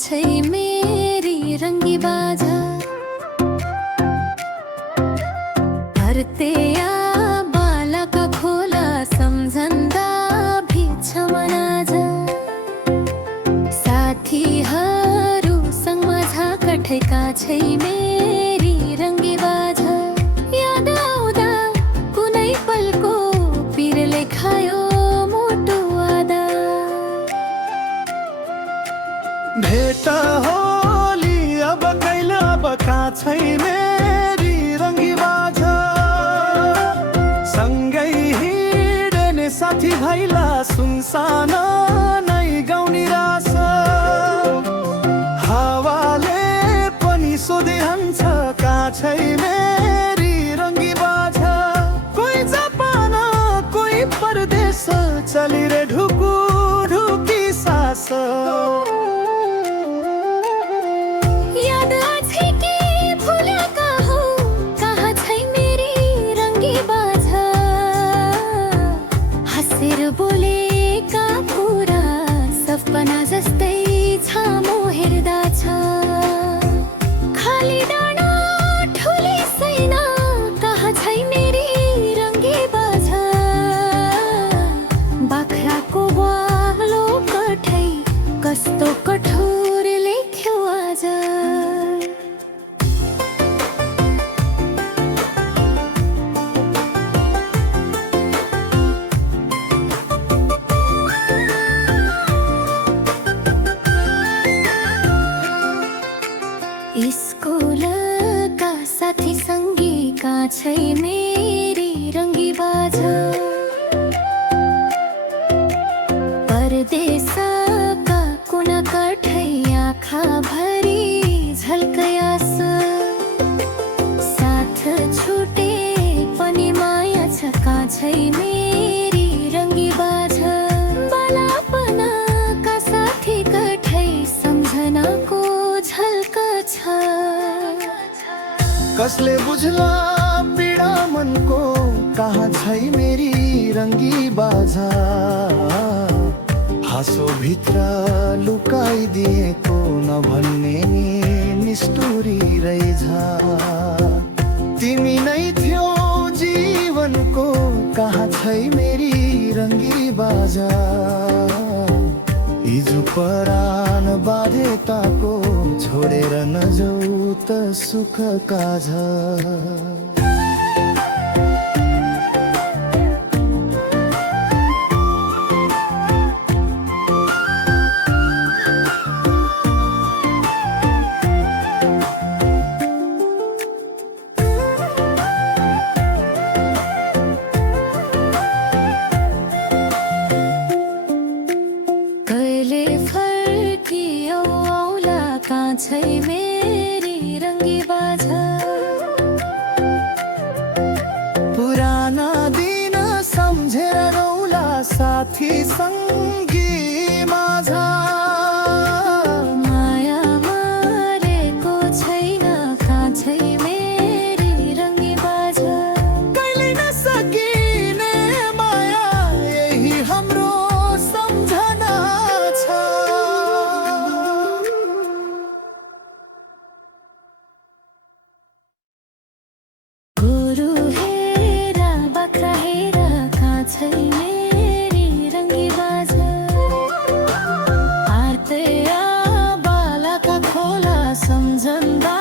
छै मेरी रंगी बाजा भरते आ बाला का खोला सम्झन्दा भी छ मनाजा साथीहरू सँगमा झाकठेका छै मेरी रंगी बाजा याद आउँदा कुनै पलको पिरले खायो मोटो आदा भेट होली अब कैला बका छै मेरी रंगी बाजा सँगै हिँड्ने साथी भाइला सुनसान नै गाउने रास हावाले पनि सोधिरहन्छ का छै मेरी रंगी बाजा कोही जापान कोही परदेश चलिरे ढुकु ढुकी सास याद आछे कि भुलेका हौ कहाँ छै मेरी रंगी बाजा हाँसेर बोलेका कुरा सपना जस्तै छामो हेर्दा छ खाली डाँडा ठुली सैना कहाँ छै मेरी रंगी बाजा बाख्राको वालो कठै कस्तो कठोर लेख्यो आज स्कुलका साथी सङ्गीका छै मेरी रंगी बाजा परदेशका कुना कठै आँखा भरी झल्कयास साथ छुटे पनि माया छ का छै मेरी रंगी बाजा बालापनाका साथी कठै सम्झनाको झल्क छ कसले बुझला पीडा मनको कहाँ छै मेरी रंगी बाजा हाँसो भित्र लुकाइदिएको नभन्ने निष्ठुरी रहेछ तिमी नै थियौ जीवनको कहाँ छै मेरी रंगी बाजा हिजो परान बाध्यताको छोडेर नजाऊ त सुख काज कहिले फर्कियो औला कहाँ छै मेरी रंगी बाजा पुराना दिन सम्झेर रौला साथी सङ्गी माझा माया मारेको छैन कहाँ छै मेरी रंगी बाजा कहिले नसकिने माया यही हाम्रो सम्झना छ गोरु हेरा बाख्रा हेरा कहाँ छै मेरी रंगी बाजा हार्ते आ बालाका खोला सम्झन्दा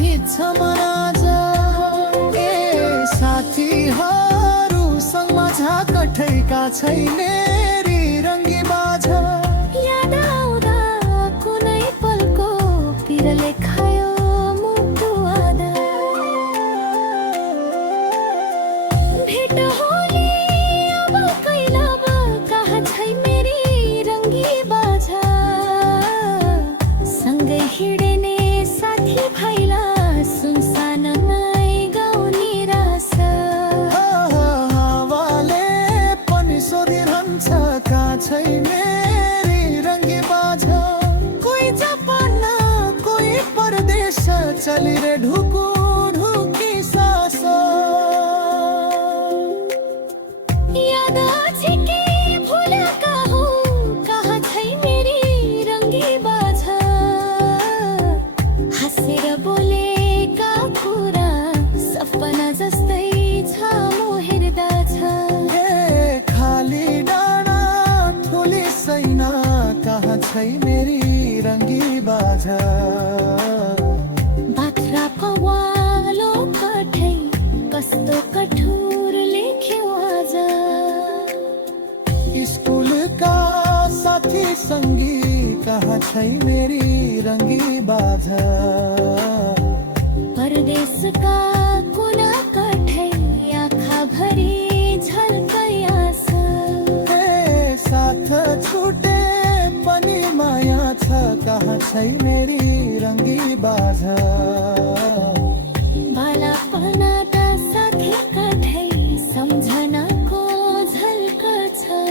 भित्र मनाजा ए साथीहरू सँगमा झाकठैका छै मेरी रंगी बाजा याद आउँदा कुनै पलको पिरले खायो मुटु आधा भेट होली अब कैला कहाँ छै मेरी रंगी बाजा सँगै हिँड्ने साथी भाइला सुनसान नै गाउने रास हावाले पनि सोधिरहन्छ का छै मेरी रंगी बाजा कोही जापान कोही परदेश चलिरे ढुकु ढुकी सास याद आछे कि भुलेका हौ कहाँ छै मेरी रंगी बाजा छै मेरी रङ्गी बाजा बाख्रा पवालो कठै कस्तो कठोर लेख्यो आज स्कुलका साथी सङ्गी कहाँ छै मेरी रङ्गी बाजा परदेशका कुना कठै आँखा भरी झल्कै आशा साथ छुटे पनि माया छ कहाँ छै मेरी रङ्गी बाजा बालापनाका साथी कठै सम्झनाको झल्क छ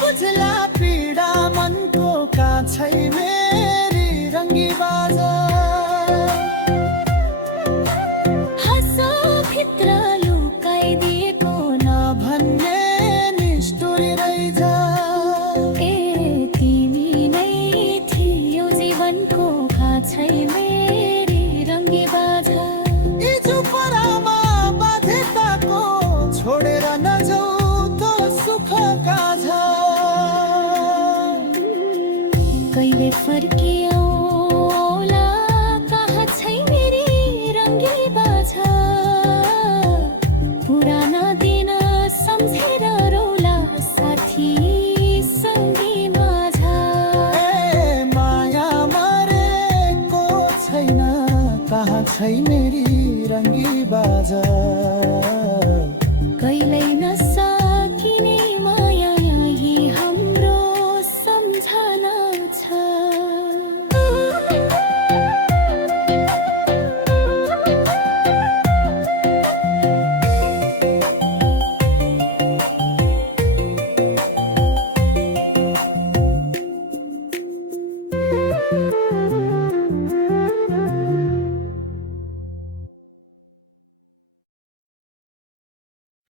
बुझला पीडा मनको का छै मेरी रङ्गी बाजा हाँसो भित्र लुकाइदिएको नभन्ने निष्ठुरी रैछ ए तिमी नै थियो जीवनको का छै मेरी रङ्गी बाजा हिजो परामा बाध्यताको छोडेर नजाऊ त सुखका झा कहिले फर्किऔला कहाँ छै मेरी रङ्गी बाजा पुराना दिन सम्झेर रौला साथी सङ्गी माझा ए माया मरेको छैन कहाँ छै मेरी रङ्गी बाजा कहिल्यै